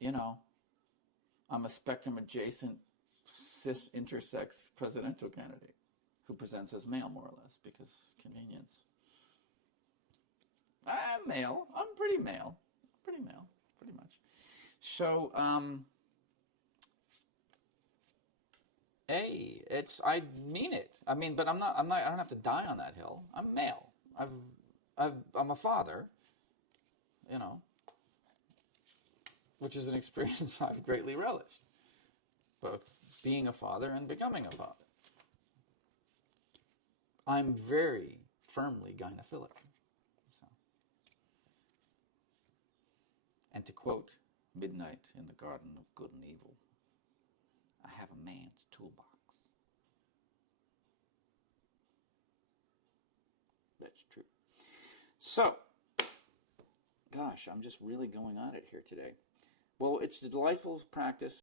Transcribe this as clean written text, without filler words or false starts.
you know, I'm a spectrum adjacent cis intersex presidential candidate who presents as male, more or less, because convenience. I'm male. I'm pretty male. Pretty male, pretty much. So, I mean it. I mean, but I don't have to die on that hill. I'm male. I'm a father, you know, which is an experience I've greatly relished, both being a father and becoming a father. I'm very firmly gynophilic. So. And to quote Midnight in the Garden of Good and Evil, I have a man's toolbox. That's true. So, gosh, I'm just really going on it here today. Well, it's a delightful practice.